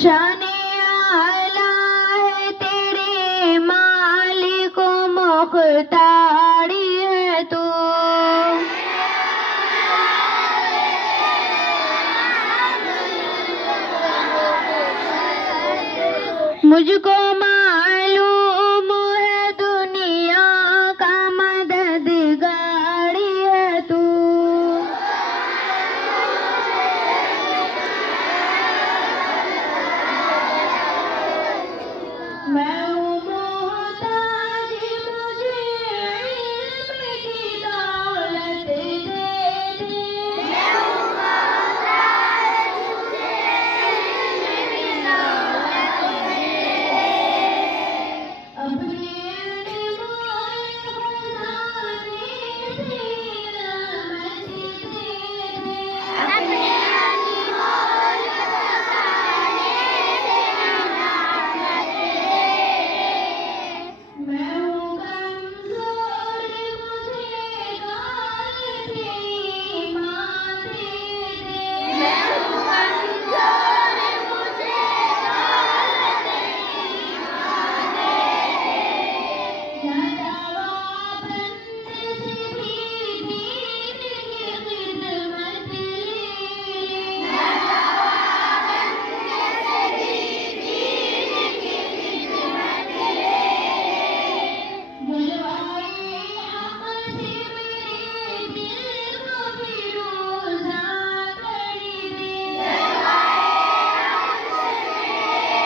शाने आला है तेरे मालिक मुख्तारी है तू। मुझको मालूम है दुनिया का मददगारी है तू। मैं हूँ मोहताज, मुझे इल्म की दौलत दे दे। मैं हूँ मोहताज, मुझे इल्म की दौलत दे दे। अपने अनमोल खजाने से रहमत दे दे। अपने अनमोल खजाने से रहमत दे दे। मैं हूँ कमज़ोर, मुझे दौलत ईमान दे दे। मैं हूँ कमज़ोर, मुझे दौलत ईमान दे दे। ज़्यादा बंद से भी दीन की खिदमत ले ले। ज़्यादा बंद से भी दीन की खिदमत ले ले। बुलवाए हक़ से मेरे दिल को फिरोज़ा कर दे। बुलवाए हक़ से मेरे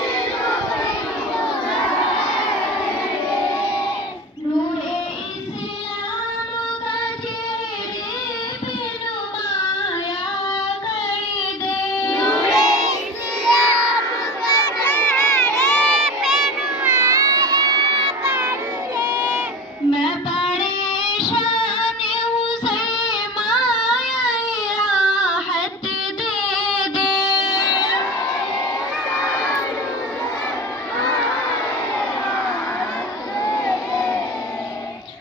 दिल को फिरोज़ा कर दे। नूरे इस्लाम का चेहरे पे नुमाया कर दे। नूरे इस्लाम का चेहरे पे नुमाया कर दे। मैं परेशान हूँ सरमाया राहत दे दे।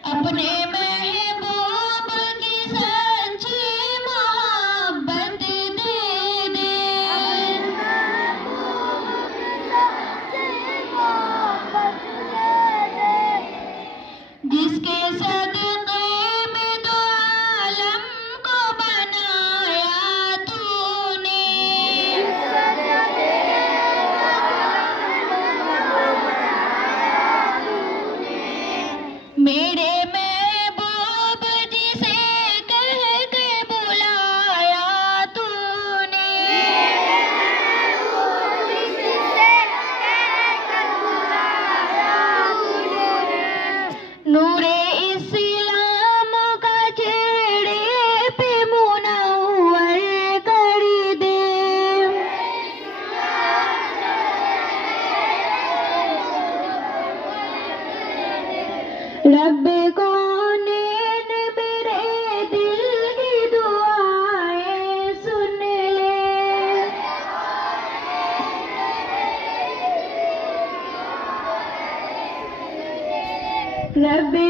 अपने महबूब की सच्ची मोहब्बत दे दे। जिसके सदक़े में दो आलम को बनाया तूने। मेरे महबूब जिसे कह के बुलाया तूने। नूरे इस्लाम का चेहरे पे मुनव्वर कर दे। रब्बे कौनैन मेरे दिल की दुआएं सुन ले। रब्बे